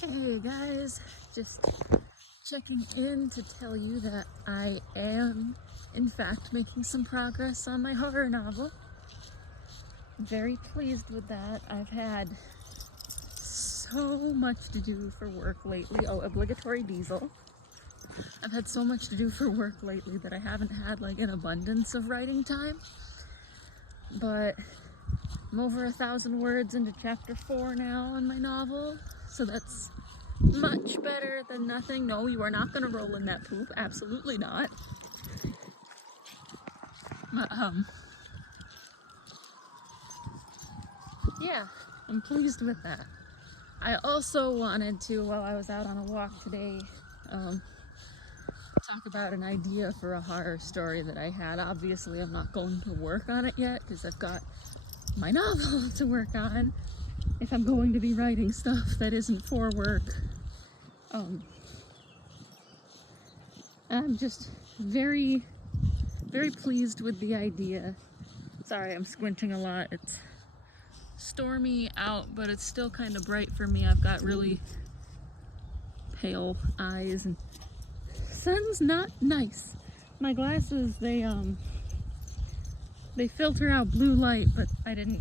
Hey guys, just checking in to tell you that I am in fact making some progress on my horror novel. Very pleased with that. I've had so much to do for work lately. Oh, obligatory diesel. I've had so much to do for work lately that I haven't had like an abundance of writing time. But I'm over 1,000 words into chapter 4 now in my novel, so that's much better than nothing. No, you are not going to roll in that poop. Absolutely not. But, yeah, I'm pleased with that. I also wanted to, while I was out on a walk today, talk about an idea for a horror story that I had. Obviously, I'm not going to work on it yet because I've got my novel to work on if I'm going to be writing stuff that isn't for work. I'm just very, very pleased with the idea. Sorry, I'm squinting a lot. It's stormy out, but it's still kind of bright for me. I've got really pale eyes and sun's not nice. My glasses, they filter out blue light, but I didn't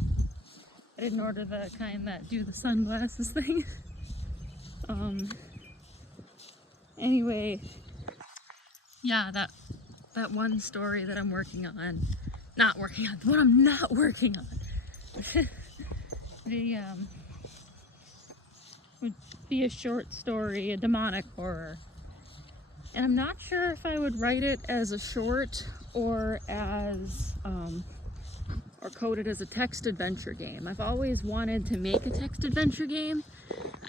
order the kind that do the sunglasses thing. Anyway, yeah, that one story that I'm working on, the one I'm not working on, would be a short story, a demonic horror. And I'm not sure if I would write it as a short or as, or code it as a text adventure game. I've always wanted to make a text adventure game.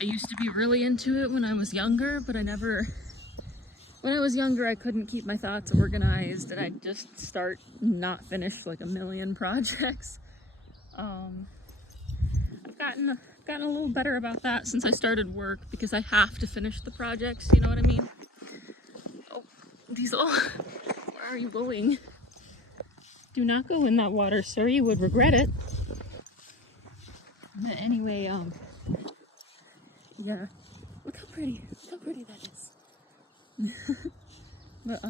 I used to be really into it when I was younger, but when I was younger, I couldn't keep my thoughts organized, and I'd just start not finish like a million projects. I've gotten a little better about that since I started work because I have to finish the projects, you know what I mean? Oh, Diesel, where are you going? Do not go in that water, sir, you would regret it. But anyway, yeah, look how pretty that is. But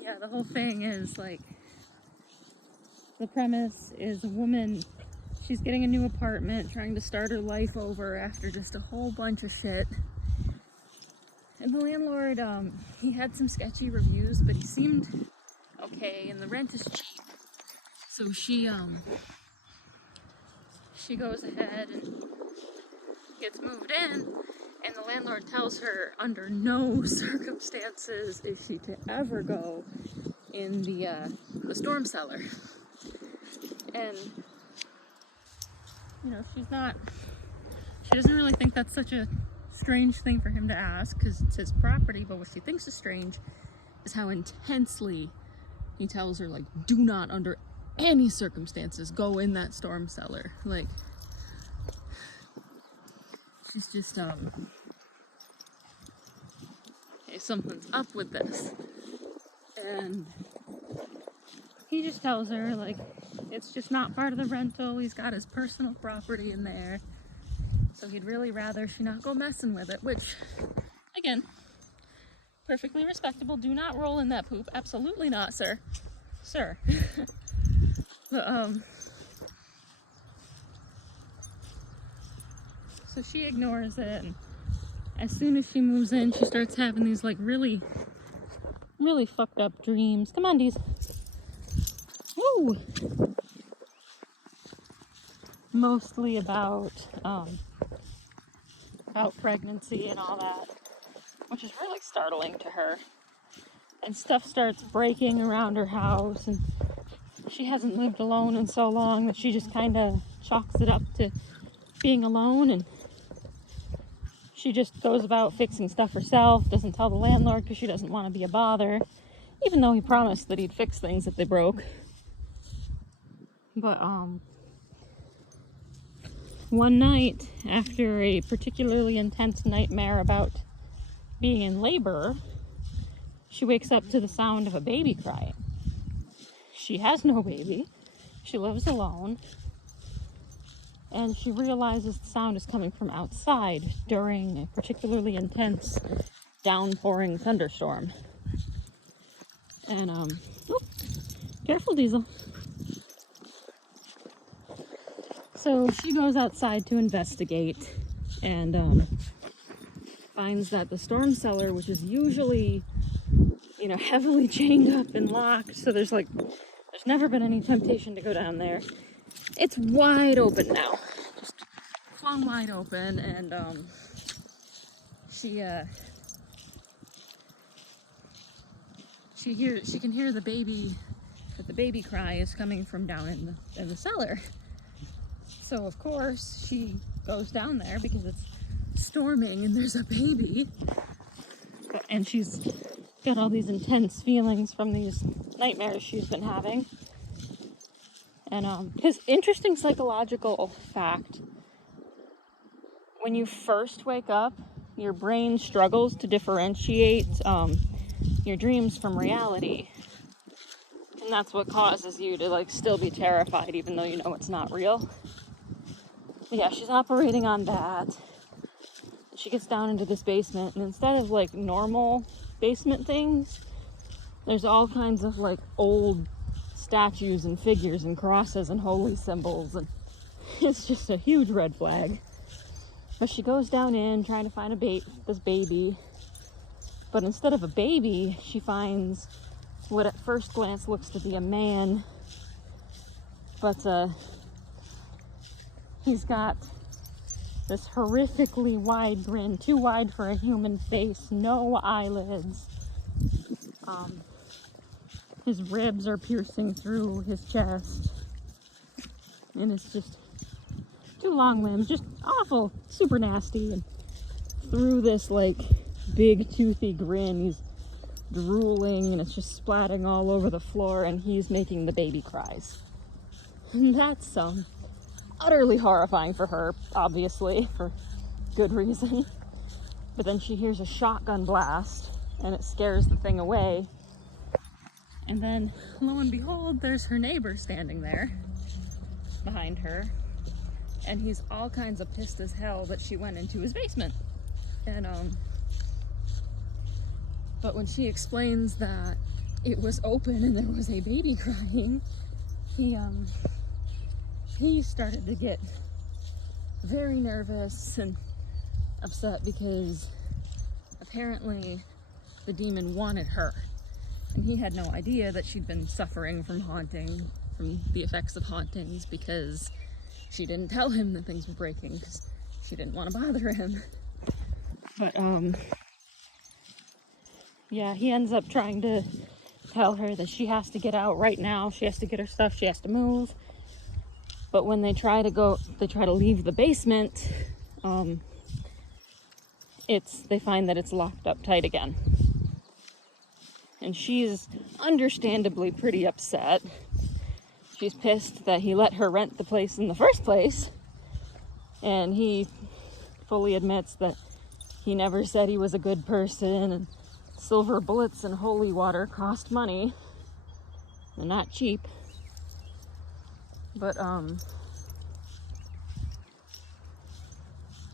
yeah, the whole thing is like, the premise is a woman, she's getting a new apartment, trying to start her life over after just a whole bunch of shit. And the landlord, he had some sketchy reviews, but he seemed okay, and the rent is cheap. So she goes ahead and gets moved in, and the landlord tells her under no circumstances is she to ever go in the storm cellar. And, you know, she doesn't really think that's such a strange thing for him to ask because it's his property, but what she thinks is strange is how intensely he tells her, like, do not under any circumstances go in that storm cellar. Like, she's just, hey, something's up with this. And he just tells her, like, it's just not part of the rental. He's got his personal property in there. So he'd really rather she not go messing with it, which, again, perfectly respectable. Do not roll in that poop. Absolutely not, sir. Sir. But, so she ignores it, and as soon as she moves in, she starts having these, like, really, really fucked up dreams. Come on, Deez. Woo! Mostly about pregnancy and all that, which is really startling to her. And stuff starts breaking around her house, and she hasn't lived alone in so long that she just kind of chalks it up to being alone, and she just goes about fixing stuff herself, doesn't tell the landlord because she doesn't want to be a bother, even though he promised that he'd fix things if they broke. But one night, after a particularly intense nightmare about being in labor, she wakes up to the sound of a baby crying. She has no baby. She lives alone. and she realizes the sound is coming from outside during a particularly intense downpouring thunderstorm. And oh, careful, Diesel. So she goes outside to investigate and finds that the storm cellar, which is usually, heavily chained up and locked, so there's never been any temptation to go down there. It's wide open now, just flung wide open, and she can hear the baby cry is coming from down in the cellar. So of course she goes down there because it's storming and there's a baby, and she's got all these intense feelings from these nightmares she's been having. And because interesting psychological fact, when you first wake up, your brain struggles to differentiate your dreams from reality, and that's what causes you to still be terrified even though you know it's not real. But yeah, she's operating on that. She gets down into this basement, and instead of normal basement things, there's all kinds of old statues and figures and crosses and holy symbols, and it's just a huge red flag. But she goes down in trying to find this baby, but instead of a baby, she finds what at first glance looks to be a man, but he's got this horrifically wide grin, too wide for a human face, no eyelids. His ribs are piercing through his chest, and it's just two long limbs, just awful, super nasty. And through this big toothy grin, he's drooling, and it's just splatting all over the floor, and he's making the baby cries. And that's utterly horrifying for her, obviously, for good reason. But then she hears a shotgun blast, and it scares the thing away. And then, lo and behold, there's her neighbor standing there behind her, and he's all kinds of pissed as hell that she went into his basement. And but when she explains that it was open and there was a baby crying, he started to get very nervous and upset because apparently the demon wanted her. And he had no idea that she'd been suffering from the effects of hauntings, because she didn't tell him that things were breaking because she didn't want to bother him. But, yeah, he ends up trying to tell her that she has to get out right now. She has to get her stuff. She has to move. But when they try to leave the basement, they find that it's locked up tight again. And she's understandably pretty upset. She's pissed that he let her rent the place in the first place. And he fully admits that he never said he was a good person, and silver bullets and holy water cost money. They're not cheap. But,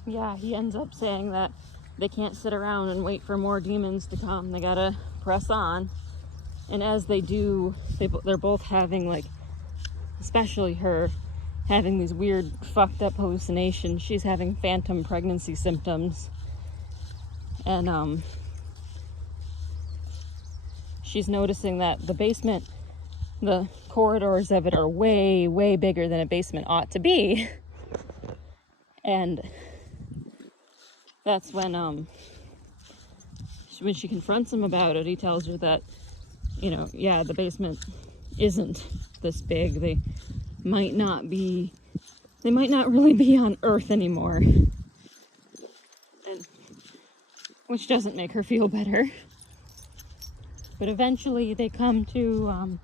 yeah, he ends up saying that they can't sit around and wait for more demons to come. They gotta press on. And as they do, they're both having, especially her, having these weird, fucked up hallucinations. She's having phantom pregnancy symptoms. And, she's noticing that the basement, the corridors of it are way, way bigger than a basement ought to be. And that's when she confronts him about it, he tells her that, the basement isn't this big. They might not really be on Earth anymore. And which doesn't make her feel better. But eventually they come to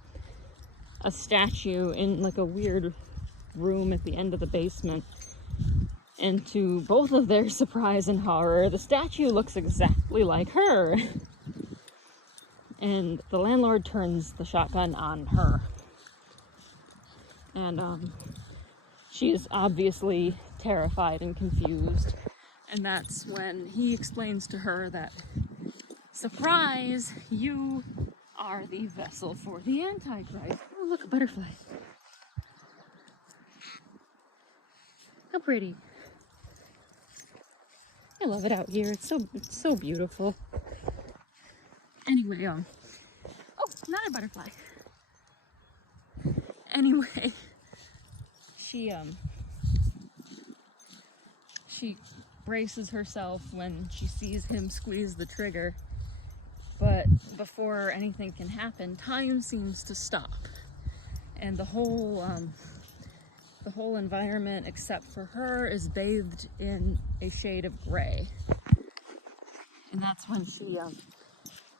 a statue in a weird room at the end of the basement. And to both of their surprise and horror, the statue looks exactly like her. And the landlord turns the shotgun on her. And she's obviously terrified and confused. And that's when he explains to her that, surprise, you are the vessel for the Antichrist. Oh, look, a butterfly. How pretty. I love it out here. It's so beautiful. Anyway, oh, another butterfly. Anyway, she braces herself when she sees him squeeze the trigger, but before anything can happen, time seems to stop, and the whole environment except for her is bathed in a shade of gray. And that's when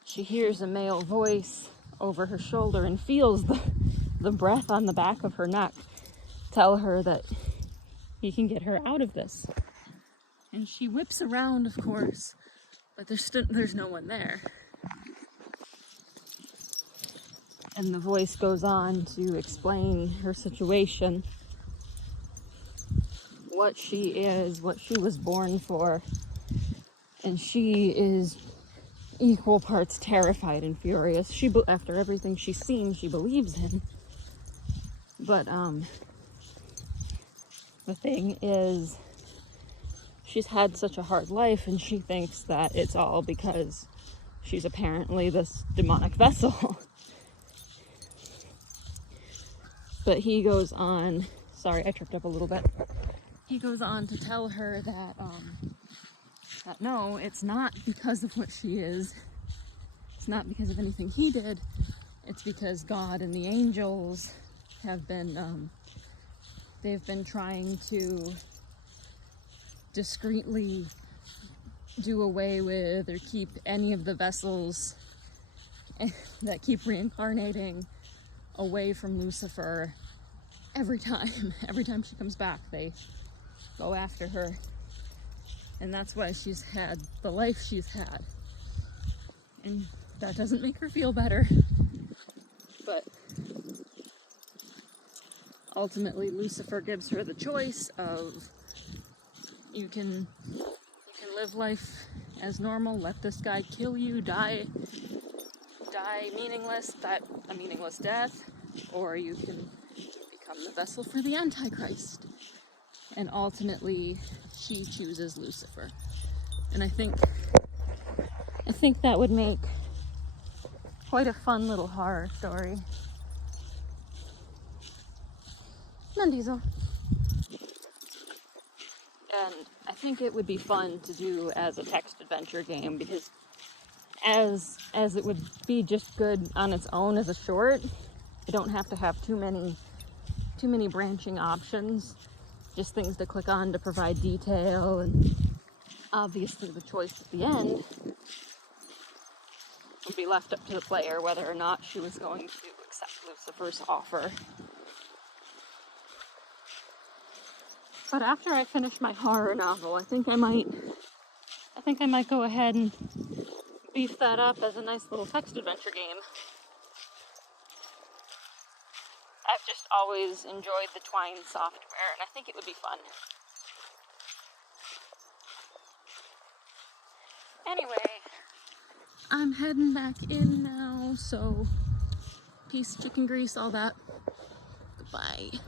she hears a male voice over her shoulder and feels the breath on the back of her neck tell her that he can get her out of this. And she whips around, of course, but there's no one there. And the voice goes on to explain her situation, what she is, what she was born for, and she is equal parts terrified and furious. After everything she's seen, she believes him. But the thing is, she's had such a hard life, and she thinks that it's all because she's apparently this demonic vessel. But he goes on, sorry, I tripped up a little bit. He goes on to tell her that no, it's not because of what she is. It's not because of anything he did. It's because God and the angels have been, they've been trying to discreetly do away with or keep any of the vessels that keep reincarnating away from Lucifer. Every time she comes back, they go after her. And that's why she's had the life she's had. And that doesn't make her feel better. But ultimately, Lucifer gives her the choice of, you can live life as normal, let this guy kill you, die meaningless, a meaningless death, or you can become the vessel for the Antichrist. And ultimately, she chooses Lucifer. And I think that would make quite a fun little horror story. Come on, Diesel. And I think it would be fun to do as a text adventure game, because as it would be just good on its own as a short, you don't have to have too many branching options. Just things to click on to provide detail, and obviously the choice at the end would be left up to the player whether or not she was going to accept Lucifer's offer. But after I finish my horror novel, I think I might go ahead and beef that up as a nice little text adventure game. I've just always enjoyed the Twine software, and I think it would be fun. Anyway, I'm heading back in now, so peace, chicken grease, all that. Goodbye.